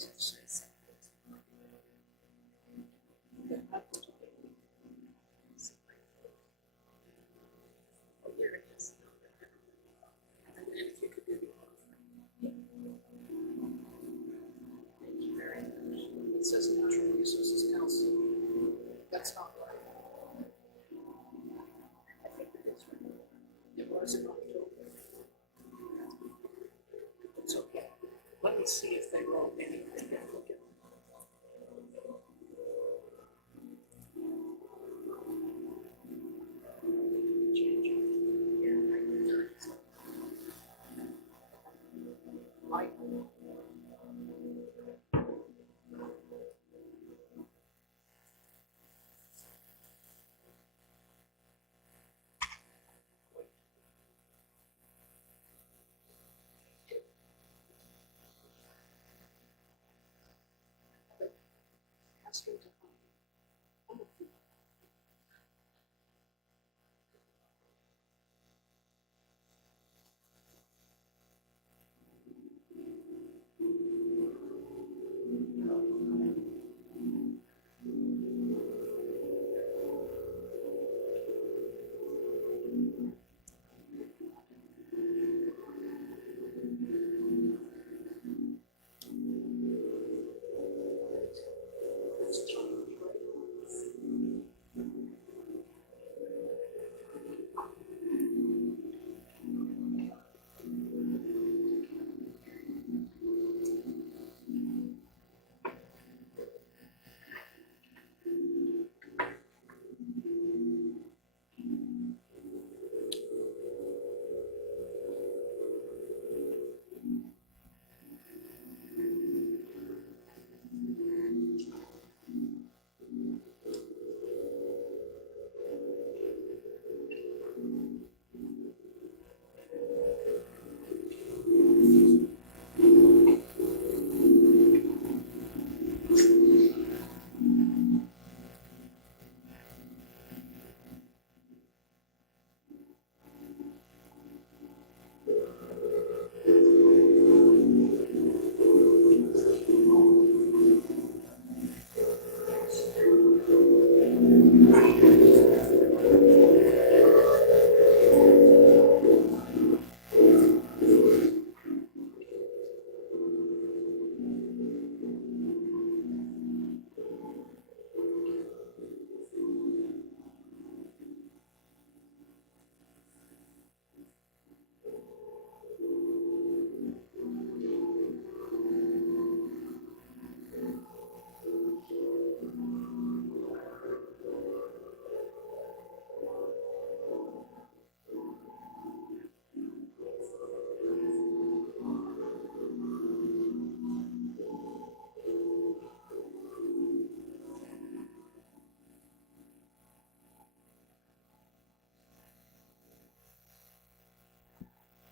There it is. And then if you could do the offering. Thank you very much. It says Natural Resources Council. That's not right. I think it is right. It was in October. It's okay. Let me see if they wrote anything. Look at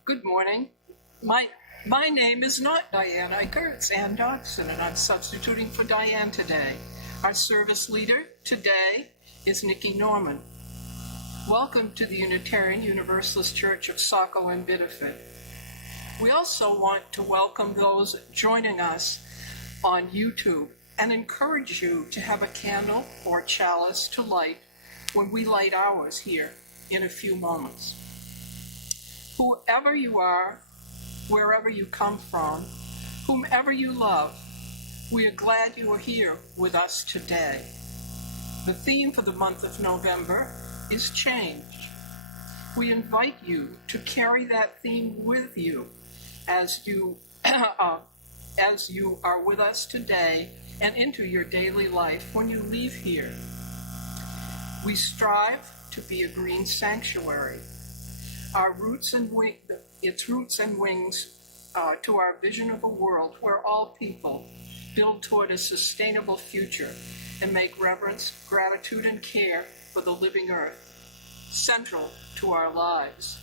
Good morning. My name is not Diane Eicher, it's Ann Dobson, and I'm substituting for Diane today. Our service leader today is Niki Norman. Welcome to the Unitarian Universalist Church of Saco and Biddeford. We also want to welcome those joining us on YouTube and encourage you to have a candle or chalice to light when we light ours here in a few moments. Whoever you are, wherever you come from, whomever you love, we are glad you are here with us today. The theme for the month of November is change. We invite you to carry that theme with you as you are with us today and into your daily life when you leave here. We strive to be a green sanctuary. Its roots and wings to our vision of a world where all people build toward a sustainable future and make reverence, gratitude, and care for the living earth central to our lives.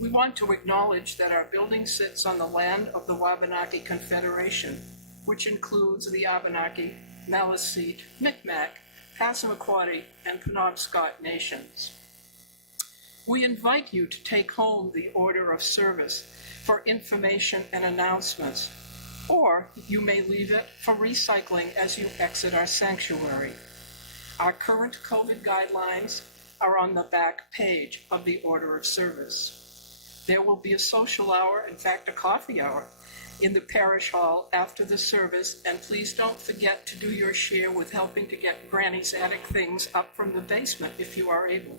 We want to acknowledge that our building sits on the land of the Wabanaki Confederation, which includes the Abenaki, Maliseet, Micmac, Passamaquoddy, and Penobscot nations. We invite you to take home the order of service for information and announcements, or you may leave it for recycling as you exit our sanctuary. Our current COVID guidelines are on the back page of the order of service. There will be a social hour, in fact a coffee hour, in the parish hall after the service, and please don't forget to do your share with helping to get Granny's attic things up from the basement if you are able.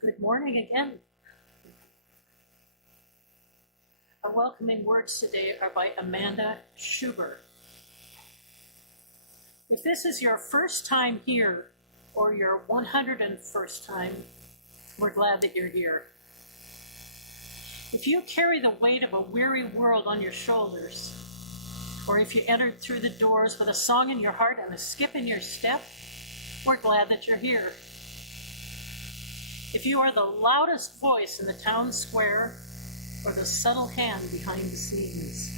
Good morning again. Our welcoming words today are by Amanda Schubert. If this is your first time here, or your 101st time, we're glad that you're here. If you carry the weight of a weary world on your shoulders, or if you entered through the doors with a song in your heart and a skip in your step, we're glad that you're here. If you are the loudest voice in the town square, or the subtle hand behind the scenes,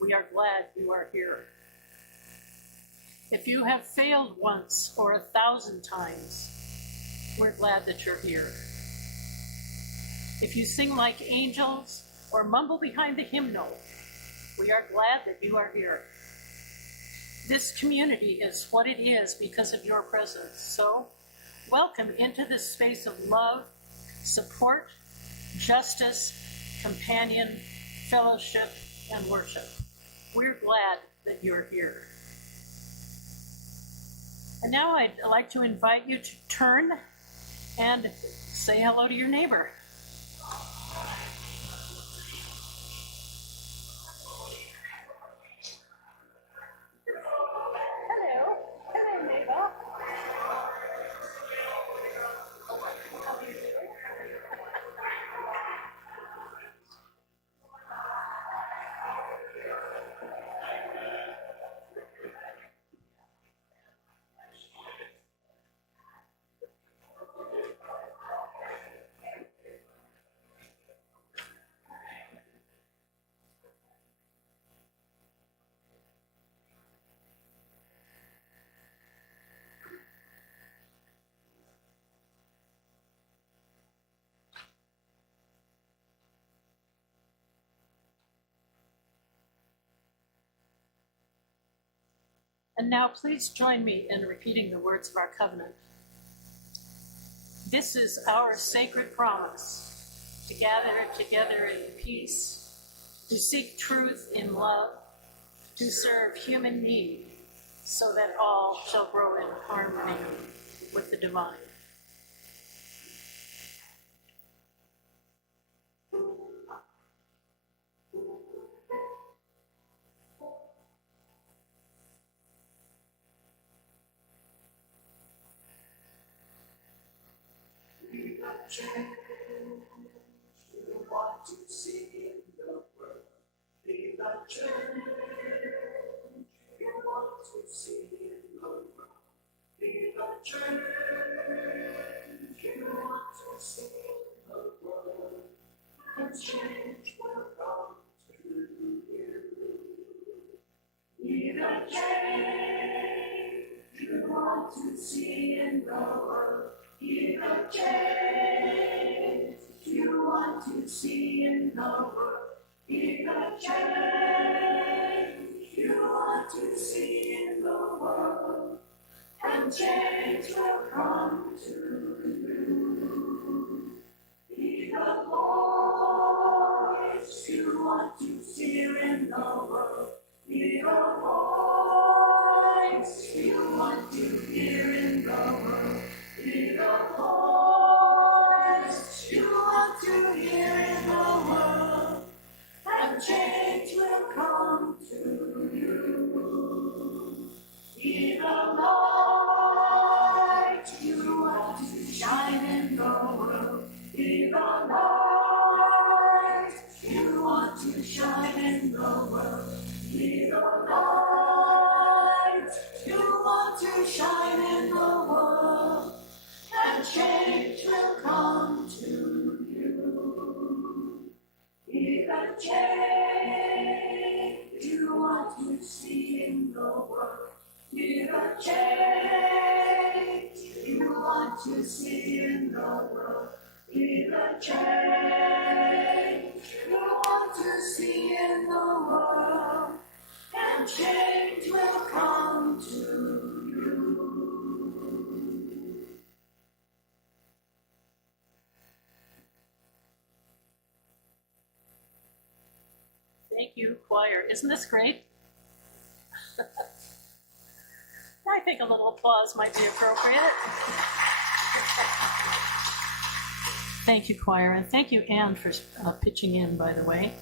we are glad you are here. If you have failed once or 1,000 times, we're glad that you're here. If you sing like angels or mumble behind the hymnal, we are glad that you are here. This community is what it is because of your presence. So, welcome into this space of love, support, justice, companion, fellowship, and worship. We're glad that you're here. And now I'd like to invite you to turn and say hello to your neighbor. Hello. Hello, neighbor. How are you doing? And now please join me in repeating the words of our covenant. This is our sacred promise, to gather together in peace, to seek truth in love, to serve human need, so that all shall grow in harmony with the divine. Change we want to see in the world. Thank you, choir. Isn't this great? I think a little applause might be appropriate. Thank you, choir, and thank you, Anne, for pitching in, by the way.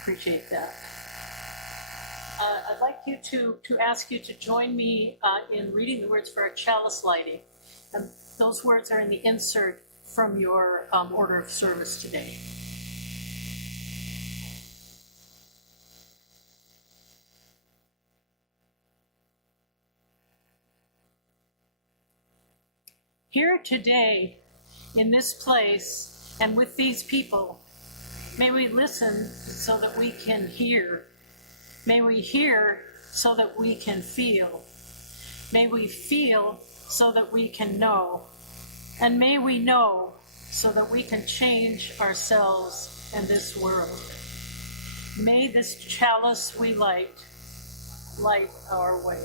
Appreciate that. I'd like you to ask you to join me in reading the words for our chalice lighting. And those words are in the insert from your order of service today. Here today, in this place, and with these people, may we listen so that we can hear. May we hear so that we can feel. May we feel so that we can know. And may we know so that we can change ourselves and this world. May this chalice we light our way.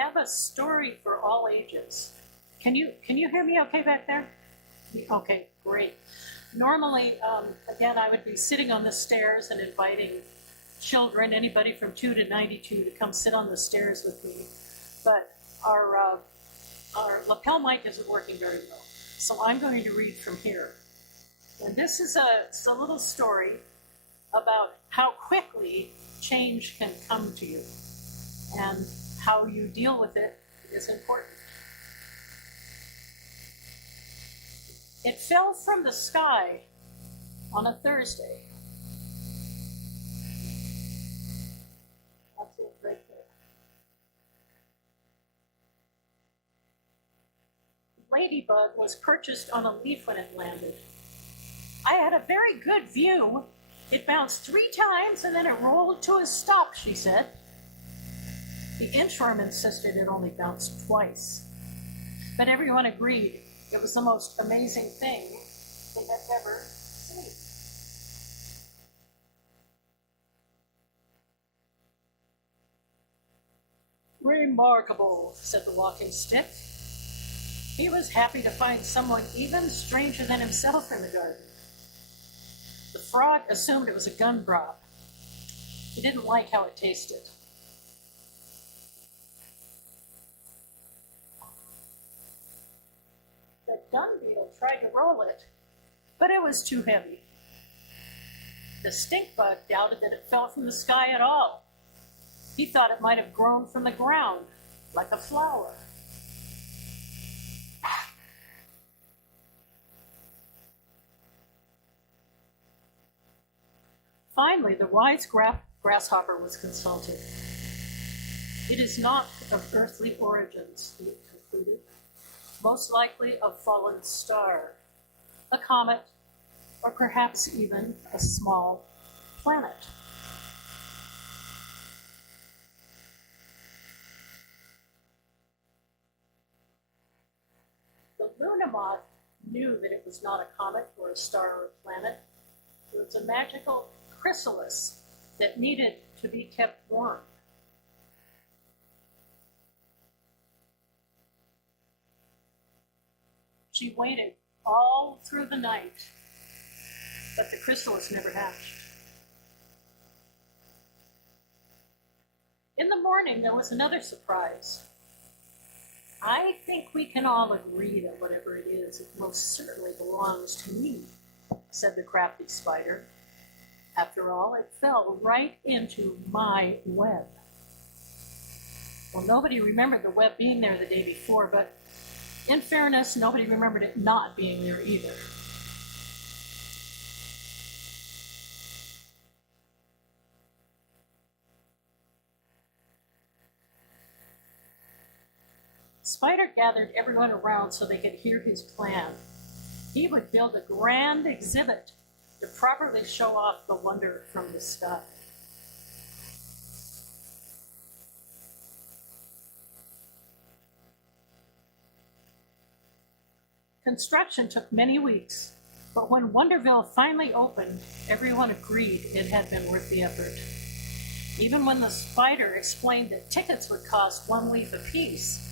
have a story for all ages. Can you hear me okay back there? Okay, great. Normally, again, I would be sitting on the stairs and inviting children, anybody from 2 to 92, to come sit on the stairs with me. But our lapel mic isn't working very well, so I'm going to read from here. And this is a little story about how quickly change can come to you, and how you deal with it is important. It fell from the sky on a Thursday. That's it right there. Ladybug was purchased on a leaf when it landed. I had a very good view. It bounced 3 times and then it rolled to a stop, she said. The inchworm insisted it only bounced twice. But everyone agreed it was the most amazing thing they had ever seen. Remarkable, said the walking stick. He was happy to find someone even stranger than himself in the garden. The frog assumed it was a gumdrop. He didn't like how it tasted. The dung beetle tried to roll it, but it was too heavy. The stink bug doubted that it fell from the sky at all. He thought it might have grown from the ground, like a flower. Finally, the wise grasshopper was consulted. It is not of earthly origins, he concluded. Most likely a fallen star, a comet, or perhaps even a small planet. The Luna moth knew that it was not a comet or a star or a planet. It was a magical chrysalis that needed to be kept warm. She waited all through the night, but the chrysalis never hatched. In the morning, there was another surprise. I think we can all agree that whatever it is, it most certainly belongs to me, said the crafty spider. After all, it fell right into my web. Well, nobody remembered the web being there the day before, but in fairness, nobody remembered it not being there either. Spider gathered everyone around so they could hear his plan. He would build a grand exhibit to properly show off the wonder from the sky. Construction took many weeks, but when Wonderville finally opened, everyone agreed it had been worth the effort. Even when the spider explained that tickets would cost 1 leaf apiece,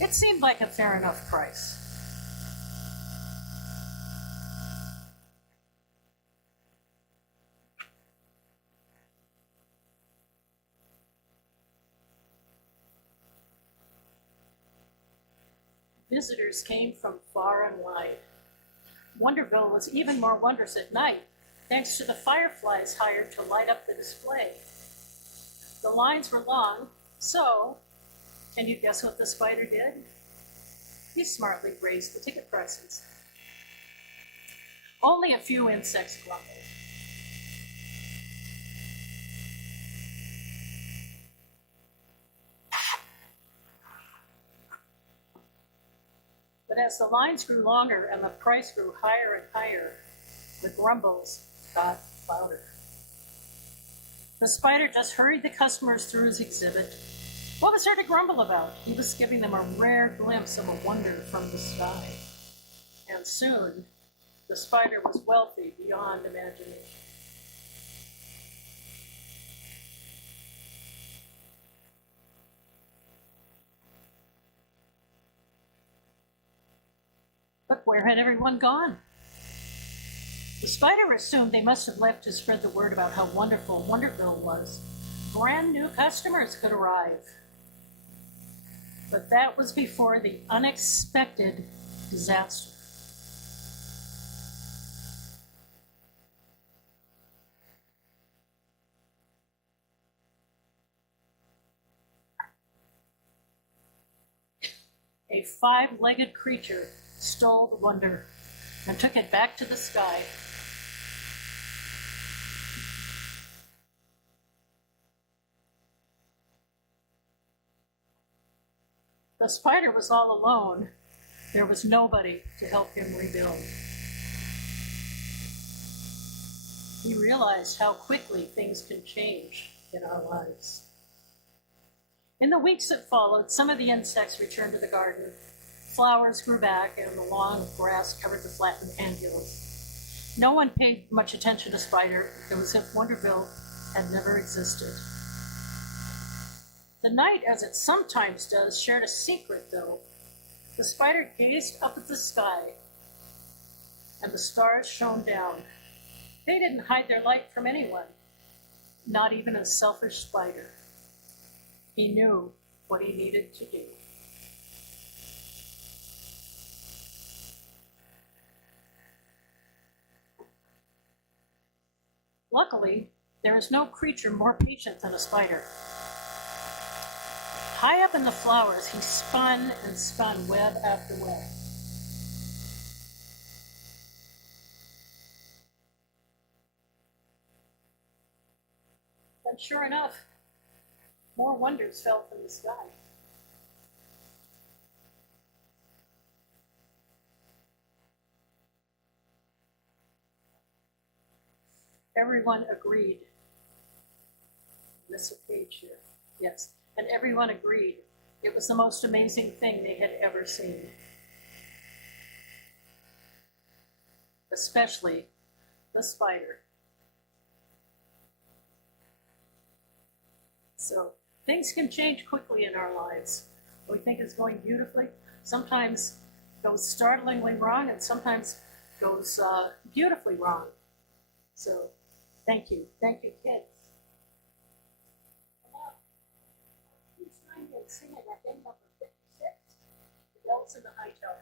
it seemed like a fair enough price. Visitors came from far and wide. Wonderville was even more wondrous at night, thanks to the fireflies hired to light up the display. The lines were long, so can you guess what the spider did? He smartly raised the ticket prices. Only a few insects grumbled. But as the lines grew longer and the price grew higher and higher, the grumbles got louder. The spider just hurried the customers through his exhibit. What was there to grumble about? He was giving them a rare glimpse of a wonder from the sky. And soon, the spider was wealthy beyond imagination. Where had everyone gone? The spider assumed they must have left to spread the word about how wonderful Wonderville was. Brand new customers could arrive. But that was before the unexpected disaster. A five-legged creature stole the wonder and took it back to the sky. The spider was all alone. There was nobody to help him rebuild. He realized how quickly things can change in our lives. In the weeks that followed, some of the insects returned to the garden. Flowers grew back, and the long grass covered the flattened anthills. No one paid much attention to Spider. It was as if Wonderville had never existed. The night, as it sometimes does, shared a secret, though. The spider gazed up at the sky, and the stars shone down. They didn't hide their light from anyone, not even a selfish spider. He knew what he needed to do. Luckily, there is no creature more patient than a spider. High up in the flowers, he spun and spun web after web. And sure enough, more wonders fell from the sky. Everyone agreed. Miss a page here. Yes. And everyone agreed it was the most amazing thing they had ever seen. Especially the spider. So things can change quickly in our lives. We think it's going beautifully. Sometimes goes startlingly wrong, and sometimes goes beautifully wrong. So thank you. Thank you, kids. Singing at hymn number 56, The Bells in the High Tower.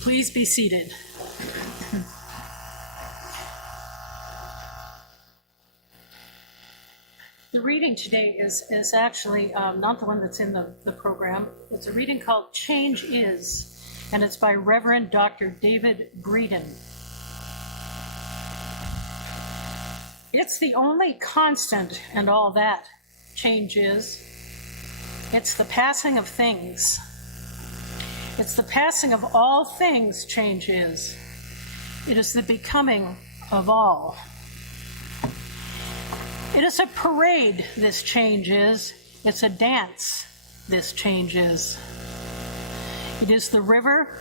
Please be seated. The reading today is actually not the one that's in the program. It's a reading called Change Is, and it's by Reverend Dr. David Breeden. It's the only constant and all that change is. It's the passing of things. It's the passing of all things change is. It is the becoming of all. It is a parade, this change is. It's a dance, this change is. It is the river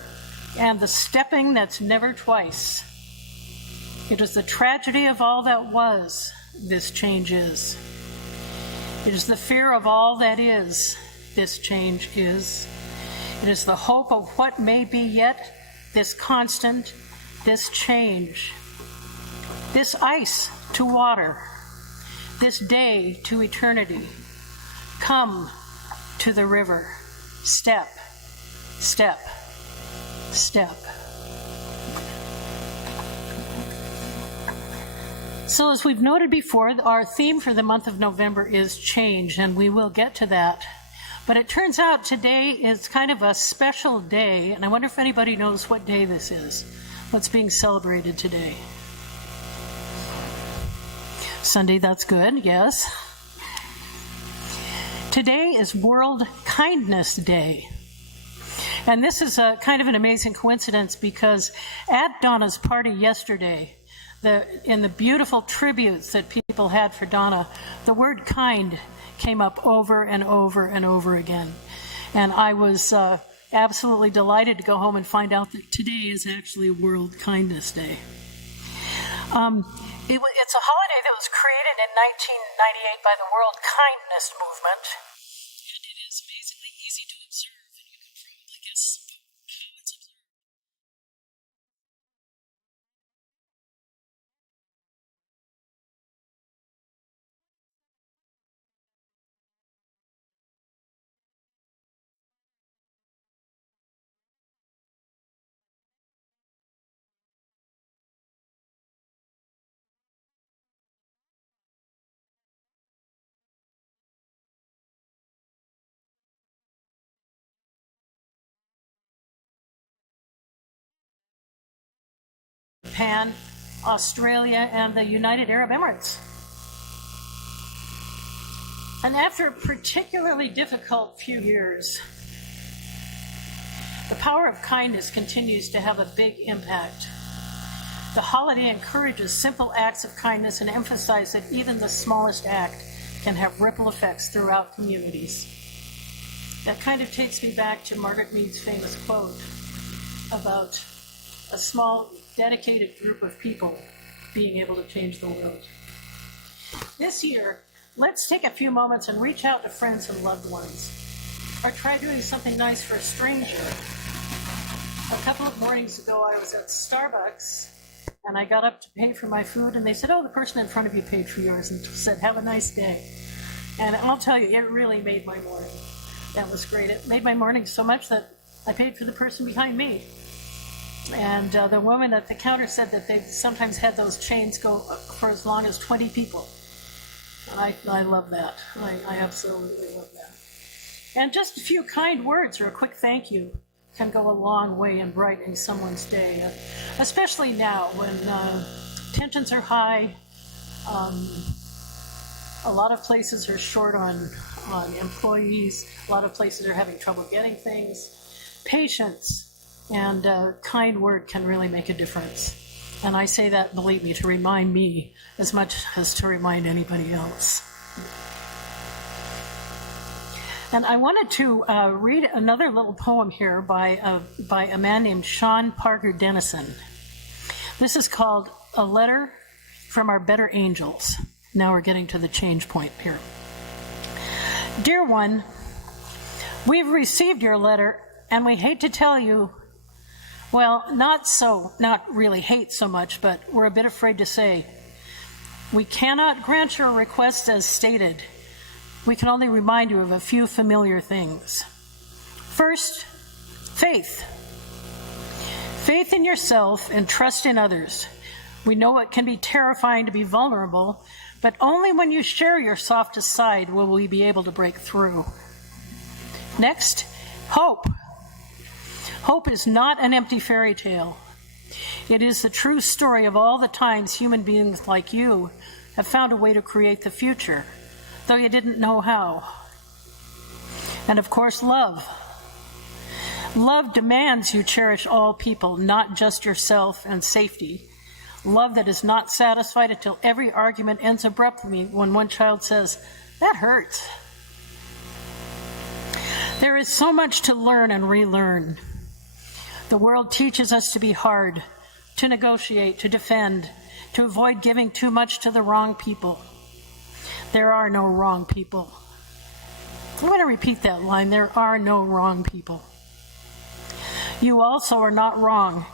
and the stepping that's never twice. It is the tragedy of all that was, this change is. It is the fear of all that is, this change is. It is the hope of what may be yet, this constant, this change. This ice to water, this day to eternity. Come to the river, step, step, step. So as we've noted before, our theme for the month of November is change, and we will get to that. But it turns out today is kind of a special day, and I wonder if anybody knows what day this is, what's being celebrated today. Sunday, that's good, yes. Today is World Kindness Day. And this is a kind of an amazing coincidence because at Donna's party yesterday, in the beautiful tributes that people had for Donna, the word kind came up over and over and over again. And I was absolutely delighted to go home and find out that today is actually World Kindness Day. It's a holiday that was created in 1998 by the World Kindness Movement. And it is amazingly easy to observe, and you can probably guess how it's observed. Japan, Australia, and the United Arab Emirates. And after a particularly difficult few years, the power of kindness continues to have a big impact. The holiday encourages simple acts of kindness and emphasizes that even the smallest act can have ripple effects throughout communities. That kind of takes me back to Margaret Mead's famous quote about a small, dedicated group of people being able to change the world. This year, let's take a few moments and reach out to friends and loved ones, or try doing something nice for a stranger. A couple of mornings ago, I was at Starbucks, and I got up to pay for my food, and they said, "Oh, the person in front of you paid for yours," and said, "Have a nice day." And I'll tell you, it really made my morning. That was great. It made my morning so much that I paid for the person behind me. And the woman at the counter said that they've sometimes had those chains go for as long as 20 people. I love that. I absolutely love that. And just a few kind words or a quick thank you can go a long way in brightening someone's day, especially now when tensions are high. A lot of places are short on employees. A lot of places are having trouble getting things. Patience and a kind word can really make a difference. And I say that, believe me, to remind me as much as to remind anybody else. And I wanted to read another little poem here by a man named Sean Parker Dennison. This is called A Letter from Our Better Angels. Now we're getting to the change point here. Dear one, we've received your letter, and we hate to tell you, well, not really hate so much, but we're a bit afraid to say, we cannot grant your request as stated. We can only remind you of a few familiar things. First, faith. Faith in yourself and trust in others. We know it can be terrifying to be vulnerable, but only when you share your softest side will we be able to break through. Next, hope. Hope is not an empty fairy tale. It is the true story of all the times human beings like you have found a way to create the future, though you didn't know how. And of course, love. Love demands you cherish all people, not just yourself and safety. Love that is not satisfied until every argument ends abruptly when one child says, "That hurts." There is so much to learn and relearn. The world teaches us to be hard, to negotiate, to defend, to avoid giving too much to the wrong people. There are no wrong people. I want to repeat that line. There are no wrong people. You also are not wrong.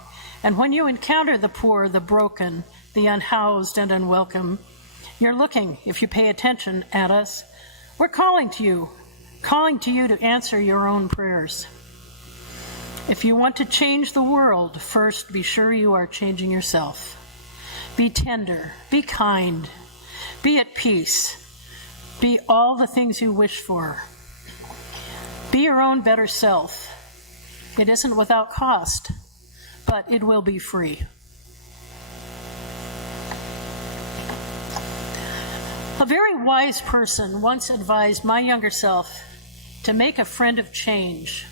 And when you encounter the poor, the broken, the unhoused and unwelcome, you're looking, if you pay attention, at us. We're calling to you to answer your own prayers. If you want to change the world, first be sure you are changing yourself. Be tender, be kind, be at peace, be all the things you wish for. Be your own better self. It isn't without cost, but it will be free. A very wise person once advised my younger self to make a friend of change.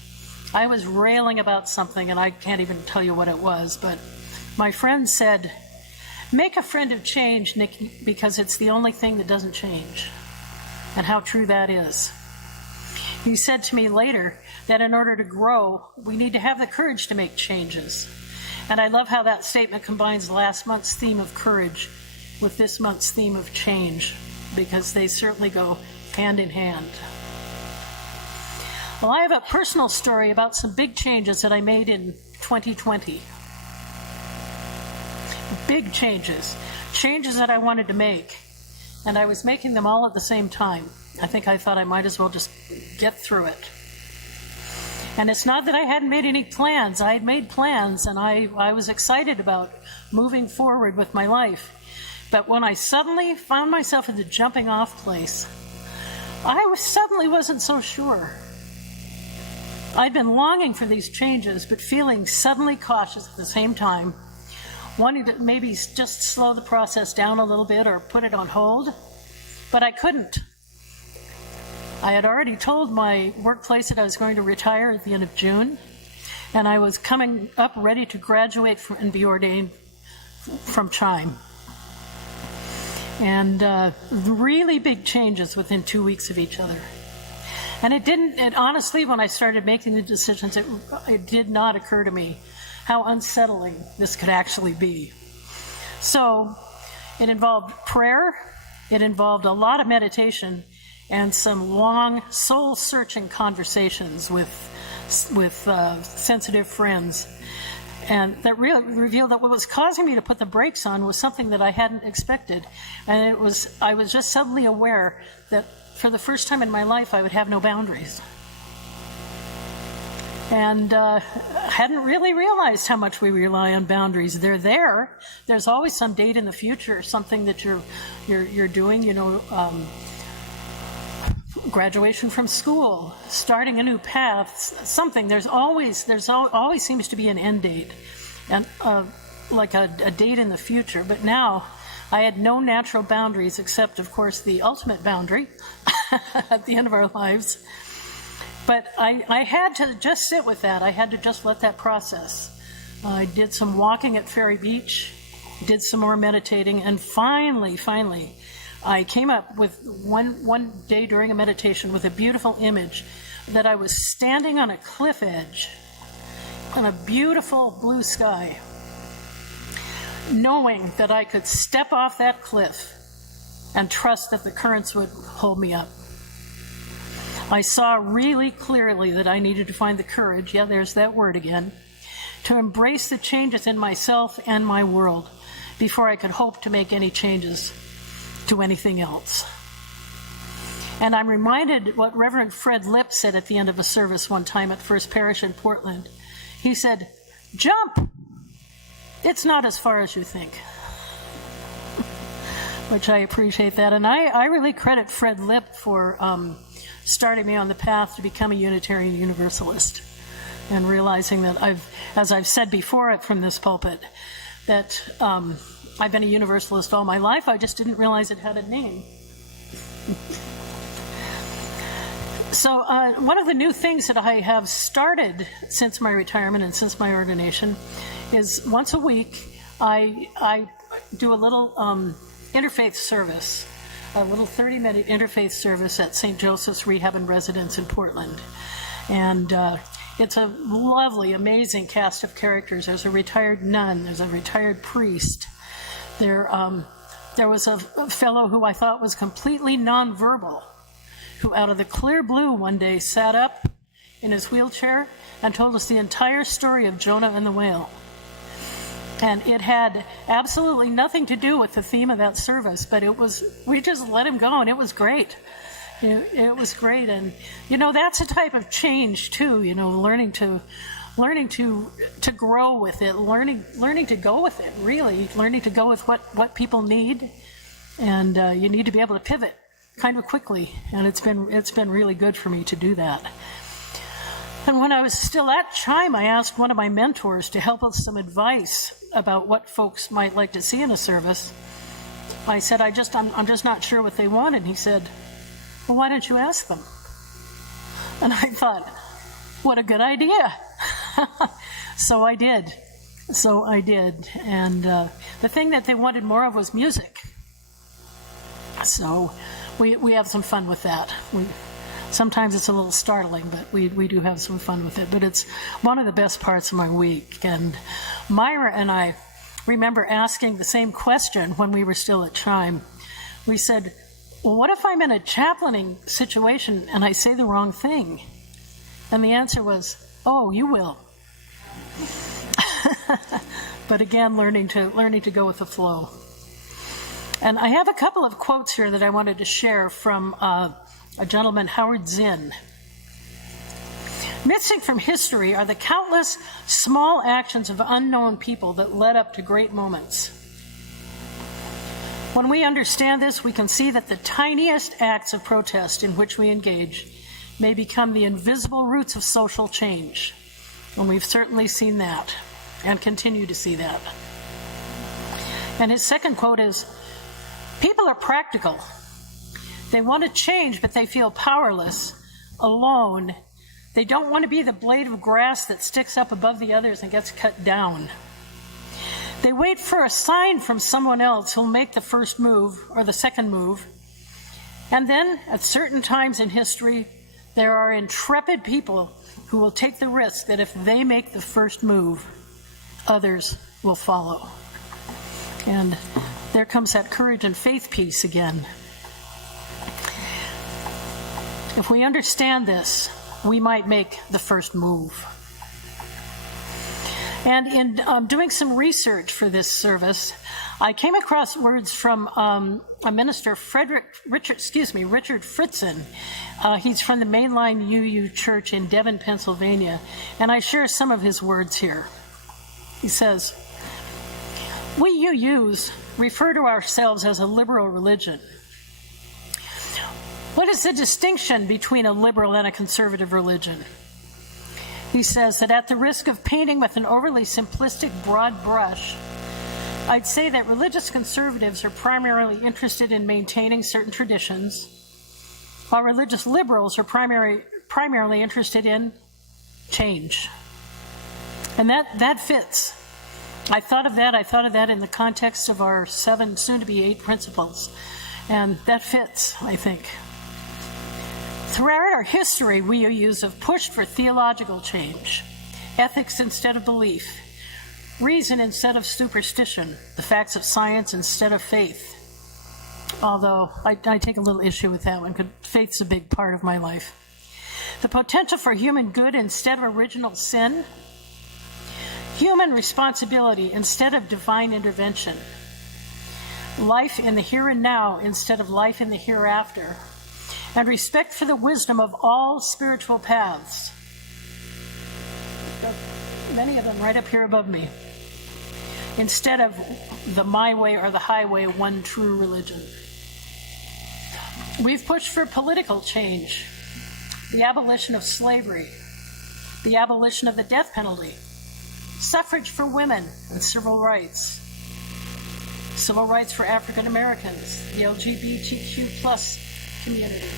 I was railing about something, and I can't even tell you what it was, but my friend said, "Make a friend of change, Niki, because it's the only thing that doesn't change." And how true that is. He said to me later that in order to grow, we need to have the courage to make changes. And I love how that statement combines last month's theme of courage with this month's theme of change, because they certainly go hand in hand. Well, I have a personal story about some big changes that I made in 2020. Big changes that I wanted to make, and I was making them all at the same time. I think I thought I might as well just get through it. And it's not that I hadn't made any plans. I had made plans, and I was excited about moving forward with my life. But when I suddenly found myself at the jumping off place, I suddenly wasn't so sure. I'd been longing for these changes, but feeling suddenly cautious at the same time, wanting to maybe just slow the process down a little bit or put it on hold, but I couldn't. I had already told my workplace that I was going to retire at the end of June, and I was coming up ready to graduate and be ordained from Schein. And really big changes within 2 weeks of each other. And it honestly, when I started making the decisions, it did not occur to me how unsettling this could actually be. So it involved prayer, it involved a lot of meditation, and some long, soul-searching conversations with sensitive friends. And that really revealed that what was causing me to put the brakes on was something that I hadn't expected. And I was just suddenly aware that for the first time in my life, I would have no boundaries. And hadn't really realized how much we rely on boundaries. They're there. There's always some date in the future, something that you're doing, graduation from school, starting a new path, something. There's always seems to be an end date, and like a date in the future. But now I had no natural boundaries except, of course, the ultimate boundary at the end of our lives. But I had to just sit with that. I had to just let that process. I did some walking at Ferry Beach, did some more meditating, and finally, I came up with one day during a meditation with a beautiful image that I was standing on a cliff edge on a beautiful blue sky, knowing that I could step off that cliff and trust that the currents would hold me up. I saw really clearly that I needed to find the courage, yeah, there's that word again, to embrace the changes in myself and my world before I could hope to make any changes to anything else. And I'm reminded what Reverend Fred Lipp said at the end of a service one time at First Parish in Portland. He said, "Jump, it's not as far as you think, which I appreciate that. And I really credit Fred Lipp for starting me on the path to become a Unitarian Universalist, and realizing that as I've said before from this pulpit, that I've been a Universalist all my life. I just didn't realize it had a name. So one of the new things that I have started since my retirement and since my ordination is once a week I do a little interfaith service, a little 30-minute interfaith service at St. Joseph's Rehab and Residence in Portland. And it's a lovely, amazing cast of characters. There's a retired nun, there's a retired priest. There was a fellow who I thought was completely nonverbal, who out of the clear blue one day sat up in his wheelchair and told us the entire story of Jonah and the whale. And it had absolutely nothing to do with the theme of that service, but we just let him go, and it was great. It was great. And, that's a type of change, too, learning to grow with it, learning to go with it, really, learning to go with what people need. And you need to be able to pivot kind of quickly, and it's been really good for me to do that. And when I was still at Chime, I asked one of my mentors to help with some advice about what folks might like to see in a service. I said, I'm just not sure what they want. And he said, well, why don't you ask them? And I thought, what a good idea. So I did. And the thing that they wanted more of was music. So we have some fun with that. Sometimes it's a little startling, but we do have some fun with it. But it's one of the best parts of my week. And Myra and I remember asking the same question when we were still at Chime. We said, well, what if I'm in a chaplaining situation and I say the wrong thing? And the answer was, oh, you will. But again, learning to go with the flow. And I have a couple of quotes here that I wanted to share from a gentleman, Howard Zinn. Missing from history are the countless small actions of unknown people that led up to great moments. When we understand this, we can see that the tiniest acts of protest in which we engage may become the invisible roots of social change. And we've certainly seen that and continue to see that. And his second quote is, people are practical. They want to change, but they feel powerless, alone. They don't want to be the blade of grass that sticks up above the others and gets cut down. They wait for a sign from someone else who'll make the first move or the second move. And then, at certain times in history, there are intrepid people who will take the risk that if they make the first move, others will follow. And there comes that courage and faith piece again. If we understand this, we might make the first move. And in doing some research for this service, I came across words from a minister, Richard Fritzen. He's from the Mainline UU Church in Devon, Pennsylvania, and I share some of his words here. He says, we UUs refer to ourselves as a liberal religion. What is the distinction between a liberal and a conservative religion? He says that at the risk of painting with an overly simplistic broad brush, I'd say that religious conservatives are primarily interested in maintaining certain traditions, while religious liberals are primarily interested in change. And that fits. I thought of that in the context of our 7, soon-to-be 8 principles, and that fits, I think. Throughout our history, we UUs have pushed for theological change, ethics instead of belief, reason instead of superstition, the facts of science instead of faith. Although I take a little issue with that one, because faith's a big part of my life. The potential for human good instead of original sin, human responsibility instead of divine intervention, life in the here and now instead of life in the hereafter, and respect for the wisdom of all spiritual paths. Many of them right up here above me. instead of the my way or the highway, one true religion. We've pushed for political change, the abolition of slavery, the abolition of the death penalty, suffrage for women and civil rights for African Americans, the LGBTQ plus community,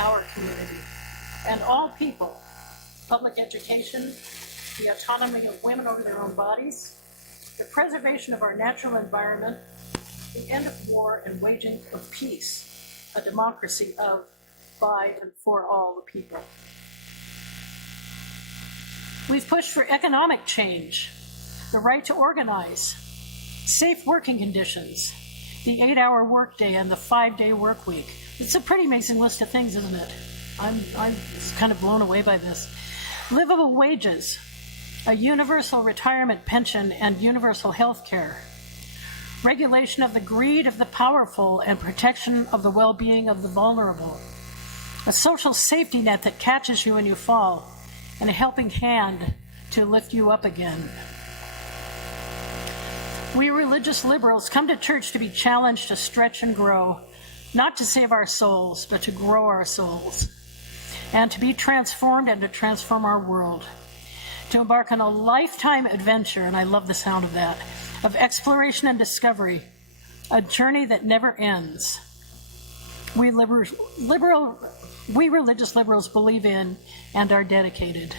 our community, and all people, public education, the autonomy of women over their own bodies, the preservation of our natural environment, the end of war and waging of peace, a democracy of, by, and for all the people. We've pushed for economic change, the right to organize, safe working conditions, the 8-hour workday and the 5-day work week. It's a pretty amazing list of things, isn't it? I'm kind of blown away by this. Livable wages, a universal retirement pension and universal health care, regulation of the greed of the powerful and protection of the well-being of the vulnerable, a social safety net that catches you when you fall, and a helping hand to lift you up again. We religious liberals come to church to be challenged to stretch and grow, not to save our souls, but to grow our souls, and to be transformed and to transform our world, to embark on a lifetime adventure, and I love the sound of that, of exploration and discovery, a journey that never ends. We religious liberals believe in and are dedicated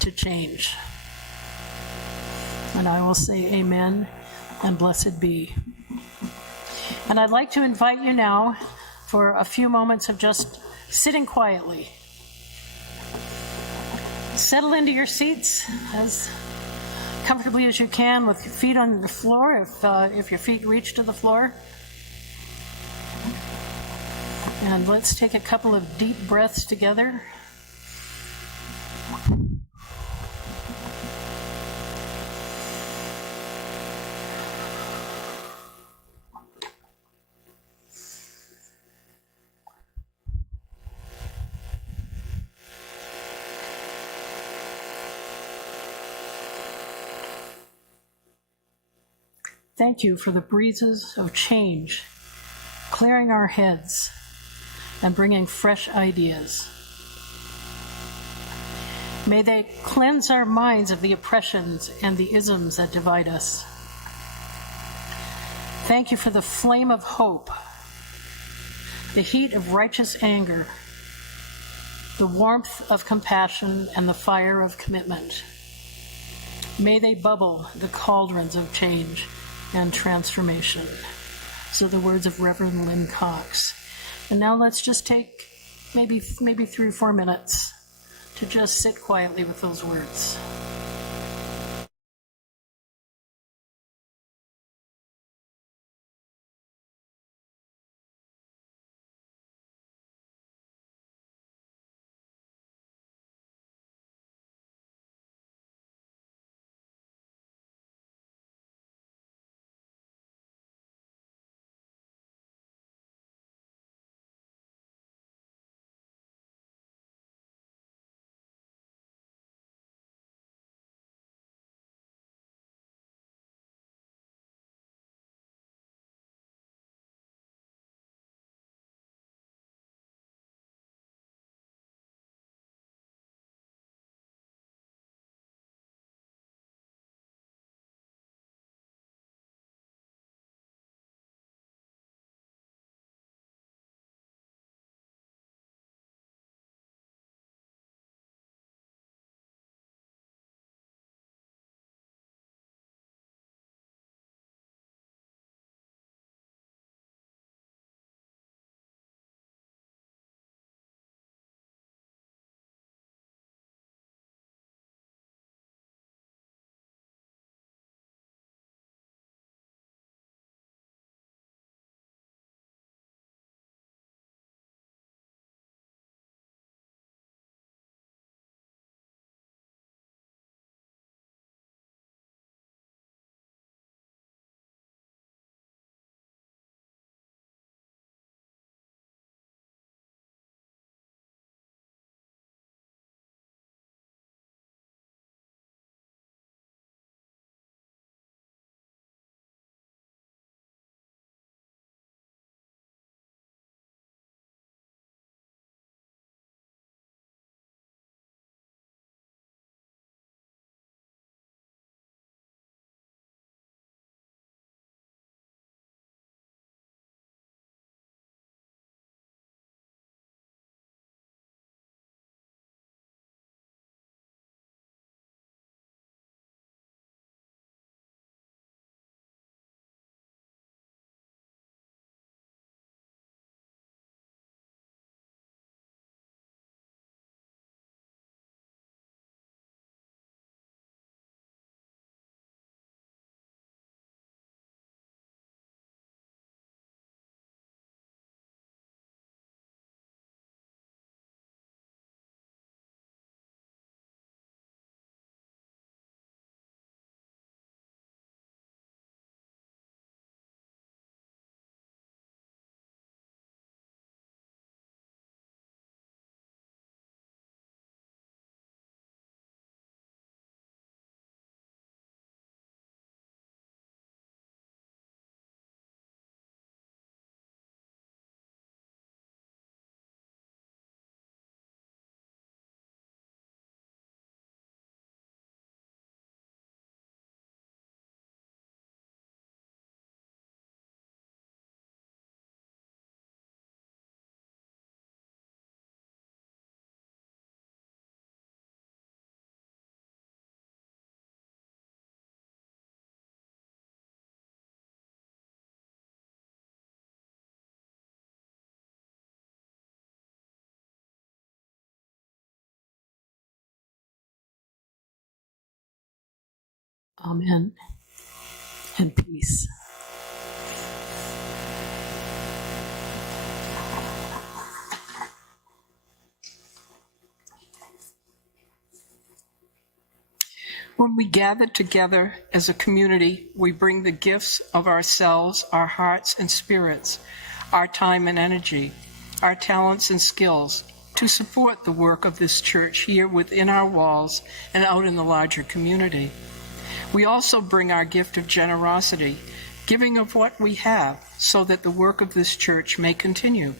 to change. And I will say amen and blessed be. And I'd like to invite you now for a few moments of just sitting quietly. Settle into your seats as comfortably as you can with your feet on the floor, if your feet reach to the floor. And let's take a couple of deep breaths together. Thank you for the breezes of change, clearing our heads and bringing fresh ideas. May they cleanse our minds of the oppressions and the isms that divide us. Thank you for the flame of hope, the heat of righteous anger, the warmth of compassion, and the fire of commitment. May they bubble the cauldrons of change and transformation. So the words of Reverend Lynn Cox. And now let's just take maybe 3 or 4 minutes to just sit quietly with those words. Amen. And peace. When we gather together as a community, we bring the gifts of ourselves, our hearts and spirits, our time and energy, our talents and skills to support the work of this church here within our walls and out in the larger community. We also bring our gift of generosity, giving of what we have so that the work of this church may continue.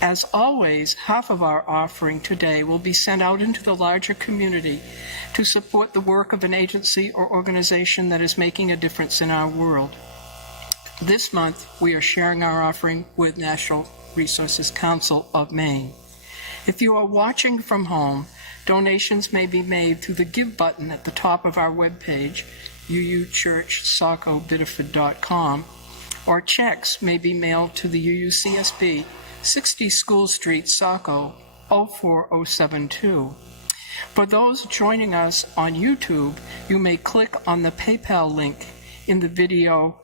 As always, half of our offering today will be sent out into the larger community to support the work of an agency or organization that is making a difference in our world. This month, we are sharing our offering with Natural Resources Council of Maine. If you are watching from home, donations may be made through the Give button at the top of our webpage, uuchurchsacobiddeford.com, or checks may be mailed to the UUCSB, 60 School Street, Saco, 04072. For those joining us on YouTube, you may click on the PayPal link in the video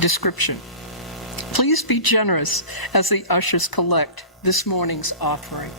description. Please be generous as the ushers collect this morning's offering.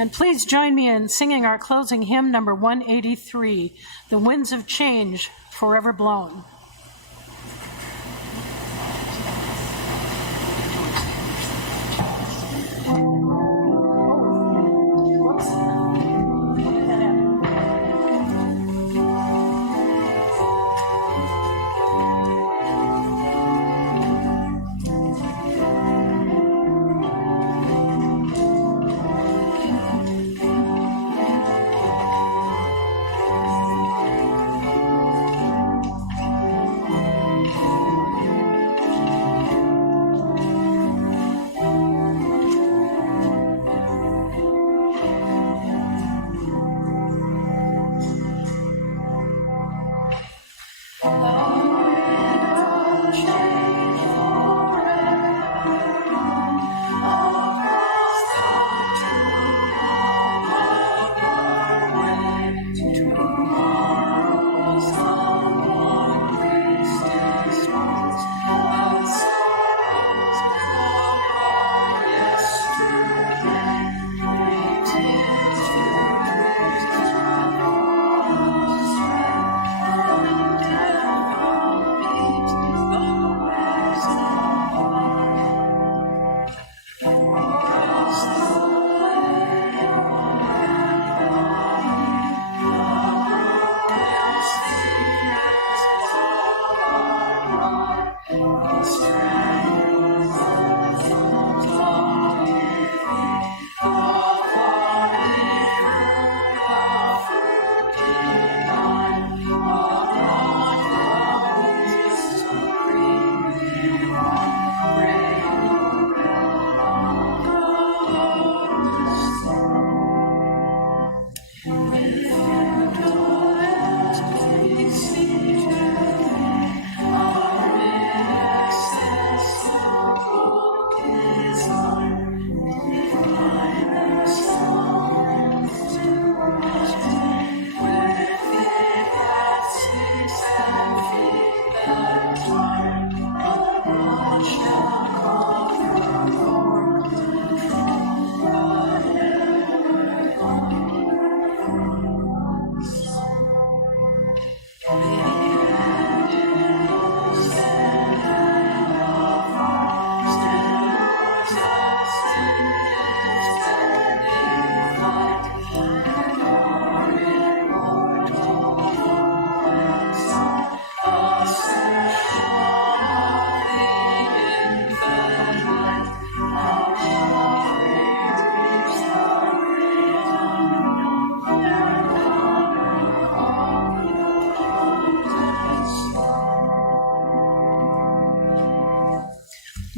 And please join me in singing our closing hymn, number 183, The Winds of Change, Forever Blown.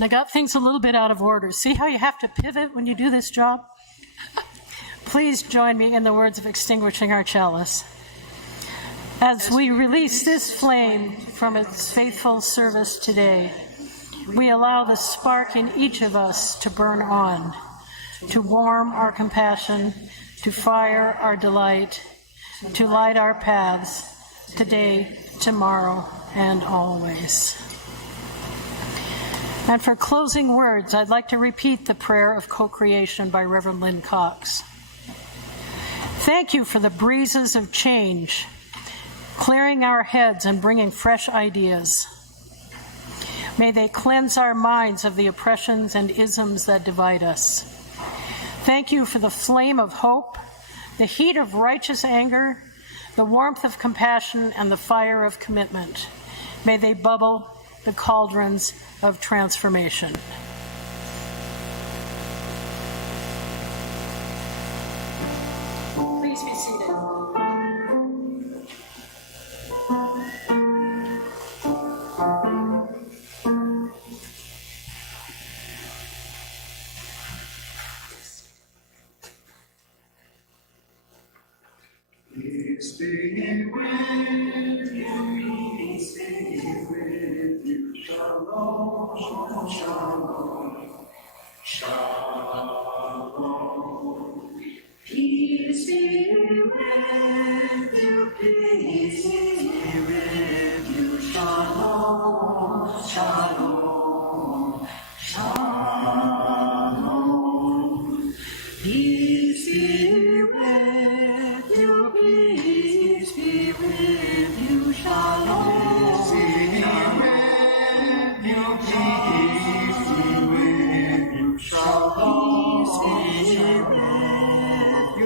I got things a little bit out of order. See how you have to pivot when you do this job? Please join me in the words of extinguishing our chalice. As we release this flame from its faithful service today, we allow the spark in each of us to burn on, to warm our compassion, to fire our delight, to light our paths today, tomorrow, and always. And for closing words, I'd like to repeat the prayer of co-creation by Reverend Lynn Cox. Thank you for the breezes of change, clearing our heads and bringing fresh ideas. May they cleanse our minds of the oppressions and isms that divide us. Thank you for the flame of hope, the heat of righteous anger, the warmth of compassion, and the fire of commitment. May they bubble the cauldrons of transformation. Please be seated. Peace be with you, peace be with you, shalom, shalom, shalom. Peace be with you, peace be with you, shalom, shalom, shalom. Peace be with you, peace be with you, shalom. Peace be with you, peace be with you, shalom. Peace be with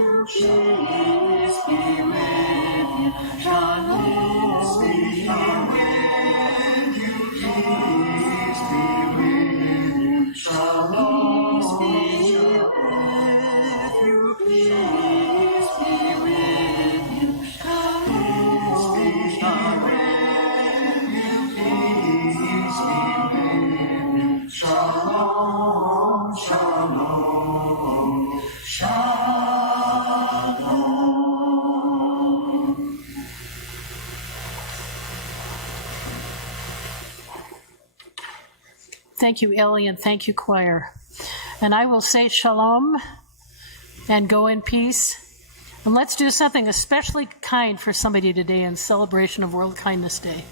you, peace be with you, shalom. Peace be with you, peace be with you, shalom. Peace be with you, peace be with you, shalom. Peace be with you, shalom, shalom, shalom. Thank you, Ellie, and thank you, choir. And I will say shalom and go in peace. And let's do something especially kind for somebody today in celebration of World Kindness Day.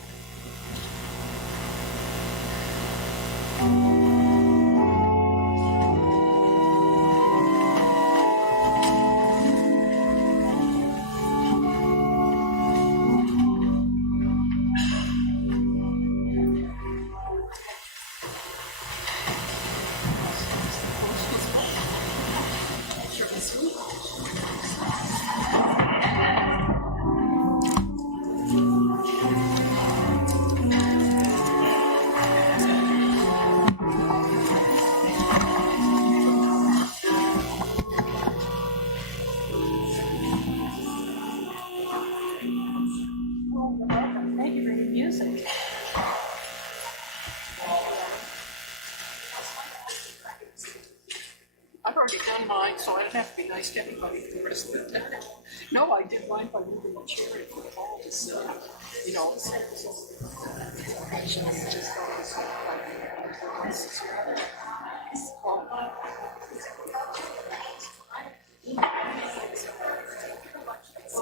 Thank you for your music. I've already done mine, so I don't have to be nice to everybody for the rest of the day. No, I did mine by moving the chair for the ball to sit. You know, it's like,